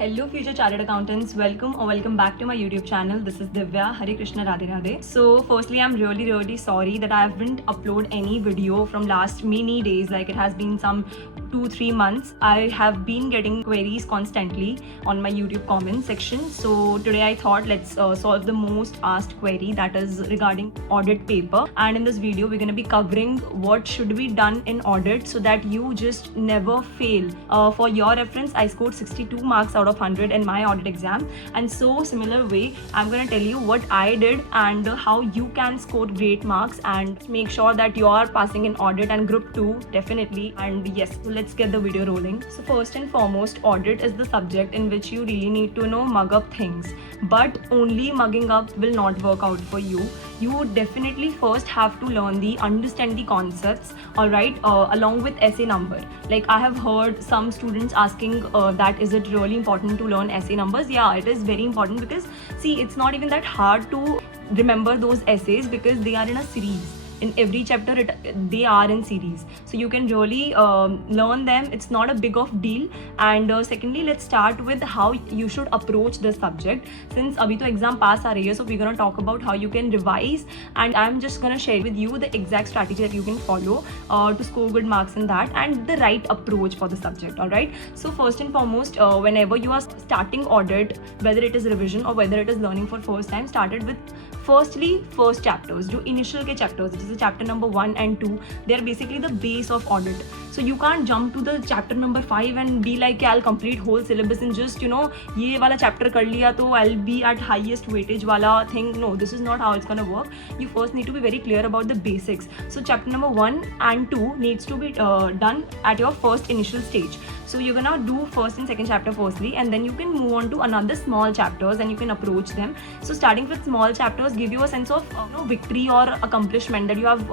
Hello future chartered accountants, welcome back to my YouTube channel. This is Divya. Hare Krishna, Radhe Radhe. So firstly, I'm really sorry that I haven't uploaded any video from last many days. Like it has been some 2-3 months. I have been getting queries constantly on my YouTube comment section. So today I thought let's solve the most asked query, that is regarding audit paper. And in this video we're going to be covering what should be done in audit so that you just never fail. For your reference, I scored 62 marks out of 100 in my audit exam, and so similar way I'm going to tell you what I did and how you can score great marks and make sure that you are passing in audit and group 2 definitely. And yes, so let's get the video rolling. So first and foremost, audit is the subject in which you really need to mug up things, but only mugging up will not work out for you. You definitely first have to understand the concepts, alright, along with essay number. Like I have heard some students asking that is it really important to learn essay numbers? Yeah, it is very important, because see, it's not even that hard to remember those essays because they are in a series. In every chapter they are in series, so you can really learn them. It's not a big of deal. And secondly, let's start with how you should approach the subject. Since abhi to exam pass aa rahi hai, so we're going to talk about how you can revise, and I'm just going to share with you the exact strategy that you can follow to score good marks in that, and the right approach for the subject. All right, so first and foremost, whenever you are starting audit, whether it is revision or whether it is learning for first time, started with first chapters, जो initial के chapters, which is chapter number 1 and 2, they are basically the base of audit. So you can't jump to the chapter number 5 and be like, I'll complete whole syllabus and just ये वाला chapter कर लिया तो I'll be at highest weightage वाला thing. No, this is not how it's gonna work. You first need to be very clear about the basics. So chapter number 1 and 2 needs to be done at your first initial stage. So you're gonna do first and second chapter firstly, and then you can move on to another small chapters and you can approach them. So starting with small chapters give you a sense of victory or accomplishment that you have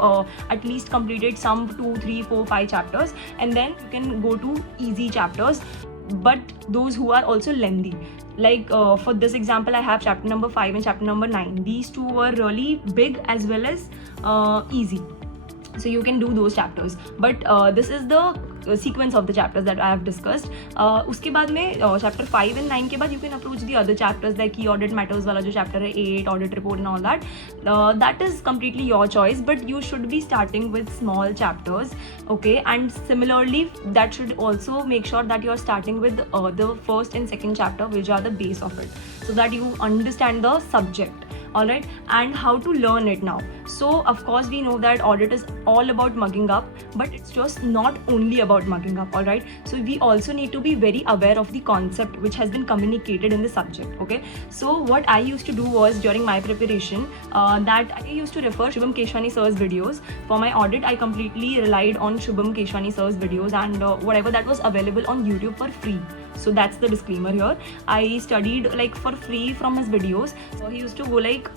at least completed some 2, 3, 4, 5 chapters, and then you can go to easy chapters, but those who are also lengthy. Like for this example, I have chapter number 5 and chapter number 9. These two were really big as well as easy. So you can do those chapters, but this is the sequence of the chapters that I have discussed. उसके बाद में chapter 5 and 9 के बाद you can approach the other chapters like key audit matters वाला जो chapter है 8, audit report and all that. That is completely your choice, but you should be starting with small chapters, okay? And similarly, that should also make sure that you are starting with the first and second chapter, which are the base of it, so that you understand the subject. Alright, and how to learn it now. So of course we know that audit is all about mugging up, but it's just not only about mugging up. Alright, so we also need to be very aware of the concept which has been communicated in the subject. Okay, so what I used to do was, during my preparation, that I used to refer Shubham Keshwani sir's videos. For my audit, I completely relied on Shubham Keshwani sir's videos and whatever that was available on YouTube for free. So that's the disclaimer here. I studied like for free from his videos. So he used to go like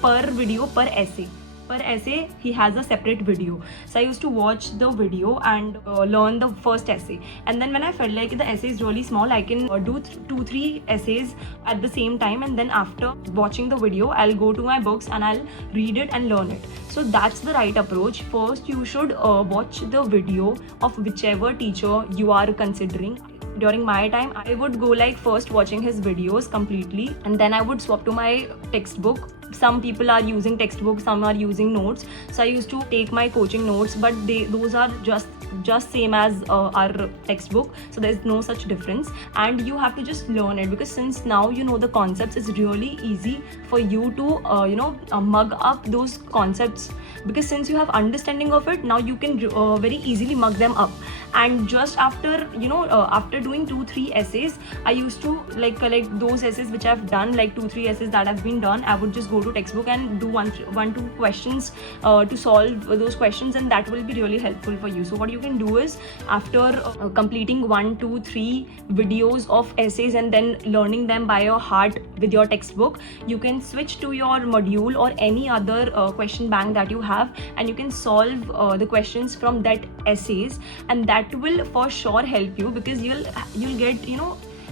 per video per essay. Per essay he has a separate video. So I used to watch the video and learn the first essay. And then when I felt like the essay is really small, I can do 2-3 essays at the same time. And then after watching the video, I'll go to my books and I'll read it and learn it. So that's the right approach. First, you should watch the video of whichever teacher you are considering. During my time, I would go like first watching his videos completely, and then I would swap to my textbook. Some people are using textbook, some are using notes. So I used to take my coaching notes, but those are just same as our textbook, so there's no such difference. And you have to just learn it, because since now you know the concepts, it's really easy for you to mug up those concepts, because since you have understanding of it, now you can very easily mug them up. And just after after doing 2-3 essays, I used to like collect those essays which I've done, like 2-3 essays that have been done. I would just go to textbook and do 1-2 questions to solve those questions, and that will be really helpful for you. So what you can do is, after completing 1-2-3 videos of essays and then learning them by your heart with your textbook, you can switch to your module or any other question bank that you have, and you can solve the questions from that essays, and that will for sure help you, because you'll get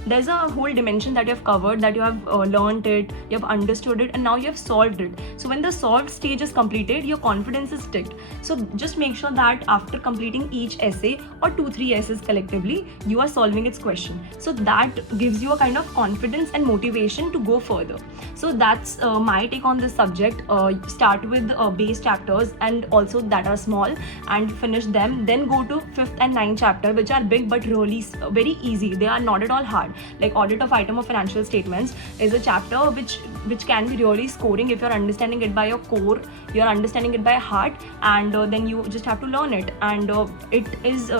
there's a whole dimension that you have covered, that you have learned it, you have understood it, and now you have solved it. So when the solved stage is completed, your confidence is ticked. So just make sure that after completing each essay or 2-3 essays collectively, you are solving its question. So that gives you a kind of confidence and motivation to go further. So that's my take on this subject. Start with base chapters and also that are small and finish them. Then go to 5th and 9th chapter, which are big but really very easy. They are not at all hard. Like audit of item of financial statements is a chapter which can be really scoring if you're understanding it by your core, you're understanding it by heart, and then you just have to learn it. And it is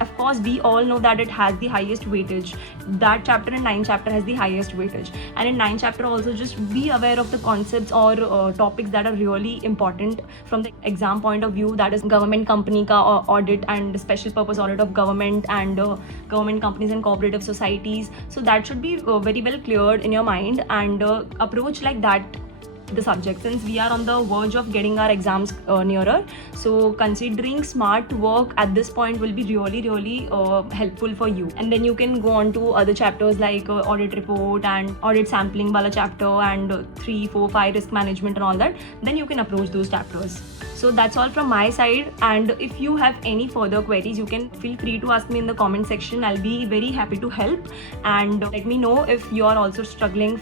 of course, we all know that it has the highest weightage. That chapter in 9th chapter has the highest weightage. And in 9th chapter also, just be aware of the concepts or topics that are really important from the exam point of view. That is government company ka audit and special purpose audit of government and government companies and cooperative societies. So that should be very well cleared in your mind, and approach like that the subject, since we are on the verge of getting our exams nearer. So considering smart work at this point will be really helpful for you. And then you can go on to other chapters like audit report and audit sampling wala chapter, and 3, 4, 5 risk management and all that. Then you can approach those chapters. So that's all from my side, and if you have any further queries, you can feel free to ask me in the comment section. I'll be very happy to help, and let me know if you are also struggling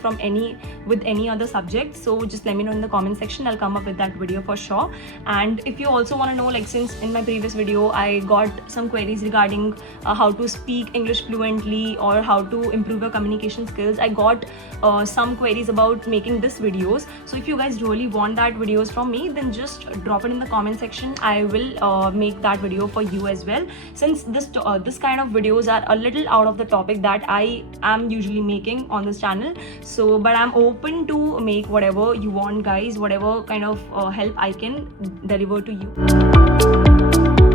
with any other subject. So just let me know in the comment section. I'll come up with that video for sure. And if you also want to know, like, since in my previous video I got some queries regarding how to speak English fluently or how to improve your communication skills, I got some queries about making this videos. So if you guys really want that videos from me, then just drop it in the comment section. I will make that video for you as well, since this kind of videos are a little out of the topic that I am usually making on this channel. So but I'm open to make whatever you want, guys, whatever kind of help I can deliver to you.